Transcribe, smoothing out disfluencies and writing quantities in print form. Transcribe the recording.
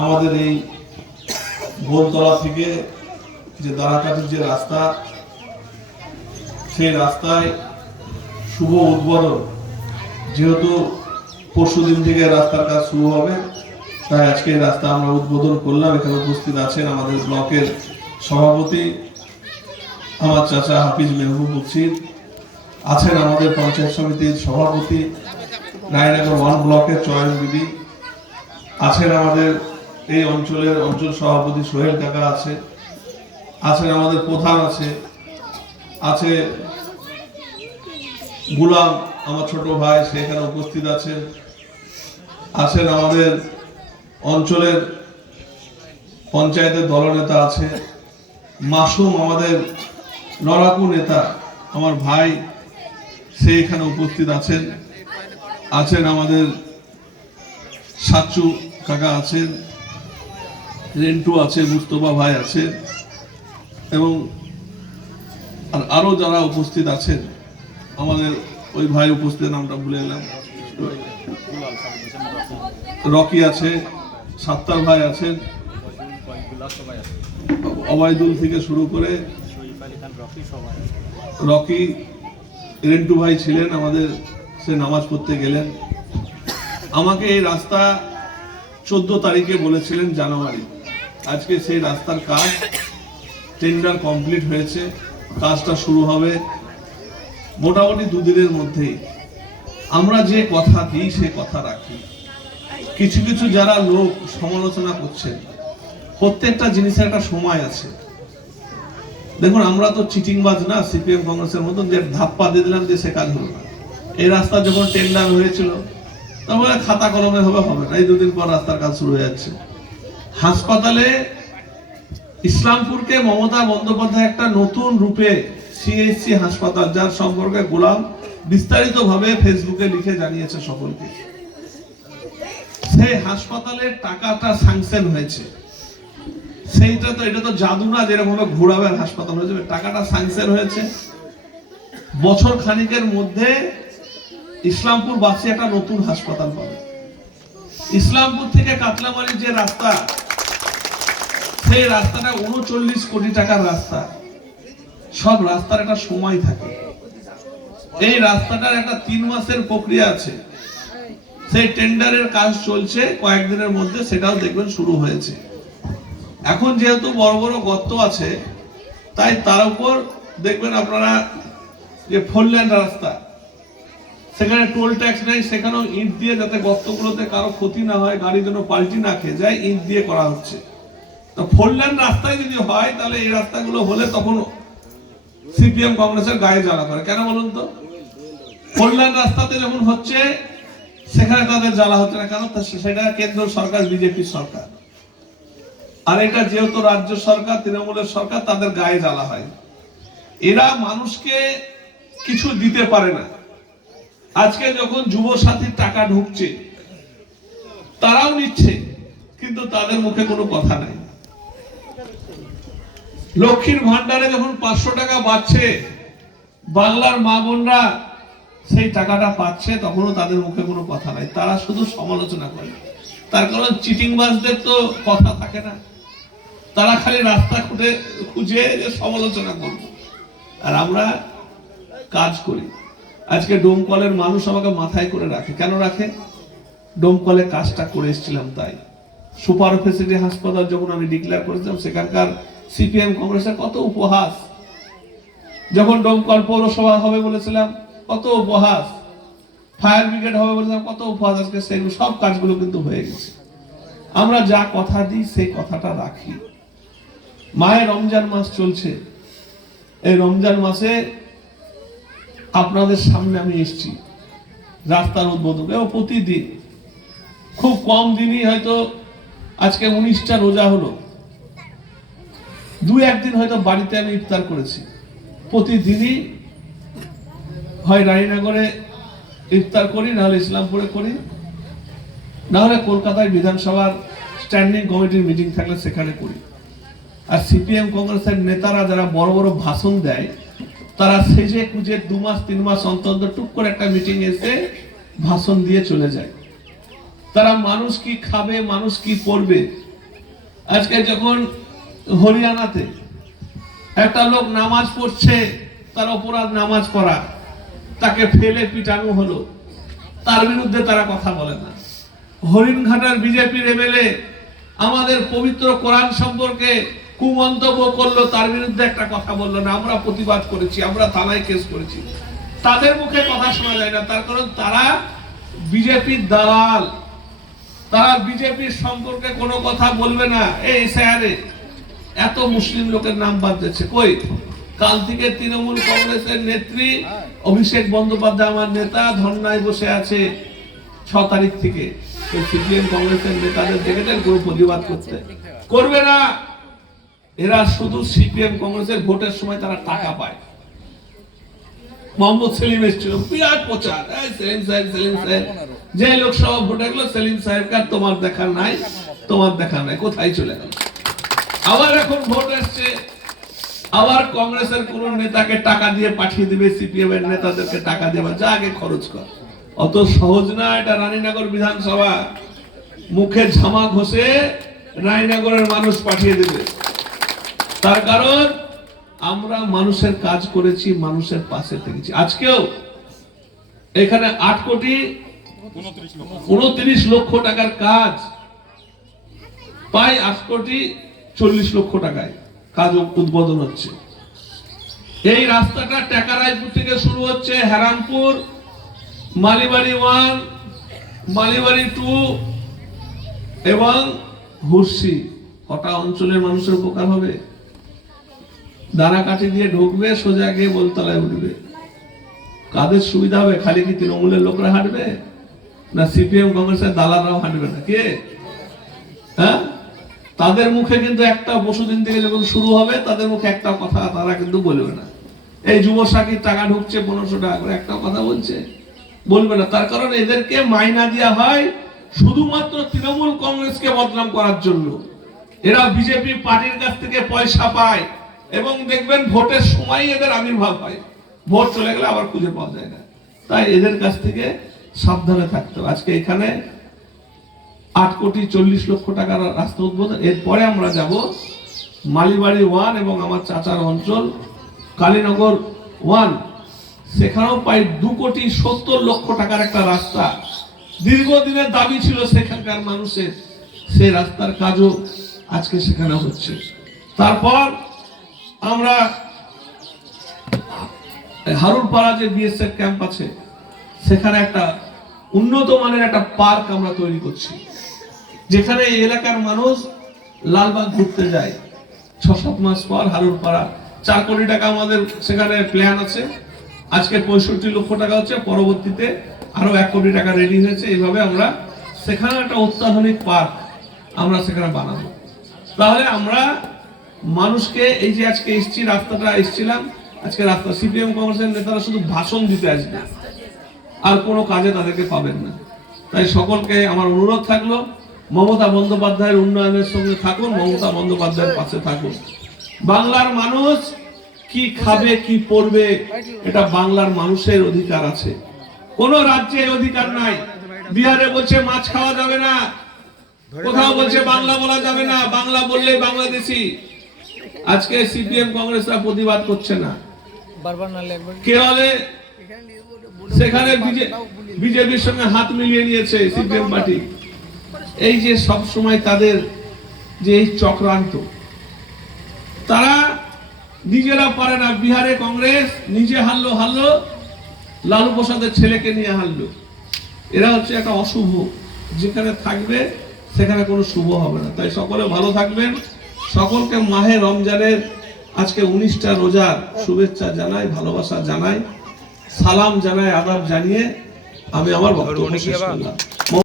আমাদের এই গোলতলা থেকে যে দাঁড়াকাঠির যে রাস্তা, সেই রাস্তায় শুভ উদ্বোধন, যেহেতু পরশুদিন থেকে রাস্তার কাজ শুরু হবে, তাই আজকে এই রাস্তা আমরা উদ্বোধন করলাম। এখানে উপস্থিত আছেন আমাদের ব্লকের সভাপতি আমার চাচা হাফিজ মেহবুব মুর্শিদ, আছেন আমাদের পঞ্চায়েত সমিতির সভাপতি রায়নগর 1 ব্লকের চয়ন বিধি, আছেন আমাদের এই অঞ্চলের অঞ্চল সভাপতি সোহেল কাকা, আছেন আমাদের প্রধান, আছে গুলাম আমার ছোট ভাই, সেখানে উপস্থিত আছেন আমাদের অঞ্চলের পঞ্চায়েতের দলনেতা, আছে মাসুম আমাদের লড়াকু নেতা আমার ভাই, সে এখানে উপস্থিত আছেন আমাদের সাচ্চু কাকা, আছেন রেন্টু, আছে মুস্তফা ভাই, আছেন এবং আরো যারা উপস্থিত আছেন, আমাদের ওই ভাই উপস্থিত, নামটা ভুলে গেলাম, রকি আছে, সাত্তার ভাই আছেন, অবায়দুল থেকে শুরু করে রকি, রেন্টু ভাই ছিলেন আমাদের, সে নামাজ পড়তে গেলেন। আমাকে এই রাস্তা 14 তারিখে বলেছিলেন জানুয়ারি, আজকে সেই রাস্তার কাজ টেন্ডার কমপ্লিট হয়েছে, কাজটা শুরু হবে মোটামুটি 2 দিনের মধ্যেই। আমরা যে কথা দিই সে কথা রাখি। কিছু কিছু যারা লোক সমালোচনা করছেন, প্রত্যেকটা জিনিসের একটা সময় আছে। দেখুন, আমরা তো চিটিংবাজ না, সিপিএম কংগ্রেসের মতন যে ধাপ্পা দিয়ে দিলাম যে সে কাজ হলো না। এই রাস্তা যখন টেন্ডার হয়েছিল তারপরে খাতা কলমে হবে না, এই 2 দিন পর রাস্তার কাজ শুরু হয়ে যাচ্ছে। হাসপাতালে ইসলামপুরকে মমতা বন্দ্যোপাধ্যায় একটা নতুন রূপে সিএইচসি হাসপাতাল, যার সম্পর্কে গোলাম বিস্তারিতভাবে ফেসবুকে লিখে জানিয়েছে সকলকে, সেই হাসপাতালের টাকাটা স্যাংশন হয়েছে। সেইটা তো, এটা তো জাদু না যেরকম ভাবে ঘোরাবেন হাসপাতাল হয়ে যাবে, টাকাটা স্যাংশন হয়েছে। বছর খানিকের মধ্যে ইসলামপুর বাসী একটা নতুন হাসপাতাল পাবে। ইসলামপুর থেকে কাতলামারির যে রাস্তা, সেই রাস্তাটা 39 কোটি টাকার রাস্তা। সব রাস্তার একটা সময় থাকে, এই রাস্তাটার একটা 3 মাসের প্রক্রিয়া আছে। সেই টেন্ডারের কাজ চলছে, কয়েকদিনের মধ্যে সেটাও দেখবেন শুরু হয়েছে। এখন যেহেতু বড় বড় গর্ত আছে, তাই তার উপর দেখবেন আপনারা যে 4 লেন রাস্তা, সেখানে টোল ট্যাক্স নেই, সেখানেও ইট দিয়ে, যাতে গর্তগুলোতে কারো ক্ষতি না হয়, গাড়ি যেন পাল্টি না খেয়ে যায়, ইট দিয়ে করা হচ্ছে। তো 4 লেন রাস্তায় যদি হয়, তাহলে এই রাস্তাগুলো হলে তখন সিপিএম কংগ্রেসের গায়ে জ্বালা করে। কেন বলুন তো? 4 লেন রাস্তাতে যখন হচ্ছে সেখানে তাদের জ্বালা হচ্ছে না কেন? সেটা কেন্দ্র সরকার, বিজেপি সরকার, আর এটা যেহেতু রাজ্য সরকার, তৃণমূলের সরকার, তাদের গায়ে জ্বালা হয়। এরা মানুষকে কিছু দিতে পারে না। আজকে যখন যুব সাথীর টাকা ঢুকছে, তারাও নিচ্ছে, কিন্তু তাদের মুখে কোনো কথা নাই। লক্ষ্মীর ভান্ডারে যখন 500 টাকা বাড়ছে, বাংলার মা বোনরা সেই টাকাটা পাচ্ছে, তখনও তাদের মুখে কোনো কথা নাই। তারা শুধু সমালোচনা করে। তার কারণ চিটিংবাজদের তো কথা থাকে না, তারা খালি রাস্তা খুঁজে যে সমালোচনা করব, আর আমরা কাজ করি। আজকে ডোমকলের মানুষ আমাকে মাথায় করে রাখে। কেন রাখে? ডোমকলে কাজটা করে এসেছিলাম তাই। সুপার ফেসিলিটি হাসপাতাল যখন আমি ডিক্লেয়ার করেছিলাম, সেখানকার সিপিএম কংগ্রেসের কত উপহাস। যখন ডোমকল পৌরসভা হবে বলেছিলাম, কত উপহাস। ফায়ার ব্রিগেড হবে বলেছিলাম, কত উপহাস। আজকে সেগুলো সব কাজগুলো কিন্তু হয়ে গেছে। আমরা যা কথা দিই সেই কথাটা রাখি। মায়ের রমজান মাস চলছে, এই রমজান মাসে আপনাদের সামনে আমি এসেছি রাস্তার উদ্বোধন। এবং প্রতিদিন, খুব কম দিনই হয়তো আজকে 19টা রোজা হলো, 2-1 দিন হয়তো বাড়িতে আমি ইফতার করেছি। প্রতিদিনই হয় রানীনগরে ইফতার করি, নাহলে ইসলামপুরে করি, নাহলে কলকাতায় বিধানসভার স্ট্যান্ডিং কমিটির মিটিং থাকলে সেখানে করি। আর সিপিএম কংগ্রেসের নেতারা যারা বড় বড় ভাষণ দেয়, তারা সেজে কুজে 2 মাস 3 মাস অন্তর টুক করে একটা মিটিং এসে ভাষণ দিয়ে চলে যায়। তারা মানুষ কি খাবে, মানুষ কি পড়বে আজকে যখন হরিয়ানাতে একটা লোক নামাজ পড়ছে, তার অপরাধ নামাজ পড়া, তাকে ফেলে পিটানো হলো, তার বিরুদ্ধে তারা কথা বলে না। হরিণঘাটার বিজেপির এমএলএ আমাদের পবিত্র কোরআন সম্পর্কে কুমন্তব্য করলো, তার বিরুদ্ধে একটা কথা বললো না। আমরা প্রতিবাদ করেছি, আমরা থানায় কেস করেছি, তাদের মুখে কথা শোনা যায় না। তার কারণ তারা বিজেপির দালাল, তারা বিজেপির সম্পর্কে কোনো কথা বলবে না। এই শহরে এত মুসলিম লোকের নাম বাদ যাচ্ছে, কই কাল থেকে তৃণমূল কংগ্রেসের নেত্রী অভিষেক বন্দ্যোপাধ্যায় আমার নেতা ধর্নায় বসে আছে 6 তারিখ থেকে। সিপিএম কংগ্রেসের নেতাদের দেখেছেন কোনো প্রতিবাদ করবে না। এরা শুধু সিপিএম কংগ্রেসের ভোটের সময় তারা টাকা পায়। মোহাম্মদ সেলিম এসেছিল, বিরাট প্রচার, সেলিম সাহেব যে লোকসভা ভোটে গেল, সেলিম সাহেবকে তোমার দেখা নাই, তোমার দেখা নাই, কোথায় চলে গেল। আবার এখন ভোট আসছে, আবার কংগ্রেসের কোন নেতাকে টাকা দিয়ে পাঠিয়ে দিবে, সিপিএম এর নেতাদেরকে টাকা দেবে, যা আগে খরচ কর। অত সহজ না এটা। রানীনগর বিধানসভা মুখে ঝামা ঘষে রানীনগরের মানুষ পাঠিয়ে দেবে। তার কারণ আমরা মানুষের কাজ করেছি, মানুষের পাশে থেকেছি। আজকেও এখানে 8 কোটি 29 লক্ষ টাকার কাজ প্রায় 8 কোটি 40 লক্ষ টাকায় কাজ উদ্বোধন হচ্ছে। এই রাস্তাটা টেকারাইপুর থেকে শুরু হচ্ছে, হেরামপুর, মালিবাড়ি 1, মালিবাড়ি 2 এবং হুরসি, কটা অঞ্চলের মানুষের উপকার হবে। দানাকাঠি দিয়ে ঢুকবে, সোজা গিয়ে বলতলায় উঠবে। কাদের সুবিধা হবে? খালি কি তৃণমূলের লোকরা হাঁটবে, না সিপিএম কংগ্রেসের দালালরাও হাঁটবে না? কে? হ্যাঁ, তাদের মুখে কিন্তু একটা পরশুদিন থেকে যখন শুরু হবে, তাদের মুখে একটা কথা তারা কিন্তু বলবে না। এই যুব সাথীর টাকা ঢুকছে 1500 টাকা করে, একটা কথা বলবে না। তার কারণ এদেরকে মাইনা দেওয়া হয় শুধুমাত্র তৃণমূল কংগ্রেসকে বদনাম করার জন্য। এরা বিজেপি পার্টির কাছ থেকে পয়সা পায় এবং দেখবেন ভোটের সময় এদের আবির্ভাব হয়, ভোট চলে গেলে আবার খুঁজে পাওয়া যায় না। তাই এদের কাছ থেকে সাবধানে থাকতে হবে। আজকে এখানে 8 কোটি 40 লক্ষ টাকার রাস্তা উদ্বোধন। এরপরে আমরা যাব মালিবাড়ি 1 এবং আমার চাচার অঞ্চল কালীনগর 1, সেখানেও প্রায় 2 কোটি 70 লক্ষ টাকার একটা রাস্তা। দীর্ঘদিনের দাবি ছিল সেখানকার মানুষের, সেই রাস্তার কাজও আজকে সেখানে হচ্ছে। তারপর আমরা হারুরপাড়া যে বিএসএফ ক্যাম্প আছে, সেখানে একটা উন্নত মানের একটা পার্ক আমরা তৈরি করছি, যেখানে এই এলাকার মানুষ লালবাগ ঘুরতে যায়। 6-7 মাস পর হারুরপাড়া 4 কোটি টাকা আমাদের সেখানে প্ল্যান আছে। আজকে 65 লক্ষ টাকা হচ্ছে, পরবর্তীতে আরো 1 কোটি টাকা রেডি হয়েছে। এইভাবে আমরা সেখানে একটা অত্যাধুনিক পার্ক আমরা সেখানে বানাবো। তাহলে আমরা মানুষকে, এই যে আজকে এসেছিলাম, আজকে রাস্তা সিপিএম কংগ্রেসের নেতারা শুধু ভাষণ দিতে আসবে, আর কোনো কাজে তাদেরকে পাবেন না। তাই সকলকে আমার অনুরোধ থাকলো, মমতা বন্দ্যোপাধ্যায়ের উন্নয়নের সঙ্গে থাকুন, মমতা বন্দ্যোপাধ্যায়ের পাশে থাকুন। বাংলার মানুষ কি খাবে, কি পড়বে, এটা বাংলার মানুষের অধিকার আছে, কোন রাজ্যে অধিকার নাই। বিহারে বলছে মাছ খাওয়া যাবে না, কোথাও বলছে বাংলা বলা যাবে না, বাংলা বললে বাংলাদেশি। আজকে সিপিএম কংগ্রেসরা প্রতিবাদ করছে না। কেরলে সেখানে বিজেপির সঙ্গে হাত মিলিয়ে নিয়েছে সিপিএম পার্টি। এই যে সব সময় তাদের যে এই চক্রান্ত, তারা নিজেরা পারে না। বিহারে কংগ্রেস নিজে হারলো, লালু প্রসাদের ছেলেকে নিয়ে হারলো। এরা হচ্ছে একটা অশুভ, যেখানে থাকবে সেখানে কোনো শুভ হবে না। তাই সকলে ভালো থাকবেন। সকলকে মাহে রমজানের আজকে 19টা রোজার শুভেচ্ছা জানাই, ভালোবাসা জানাই, সালাম জানাই, আদাব জানিয়ে আমি আমার বক্তব্য শেষ করলাম।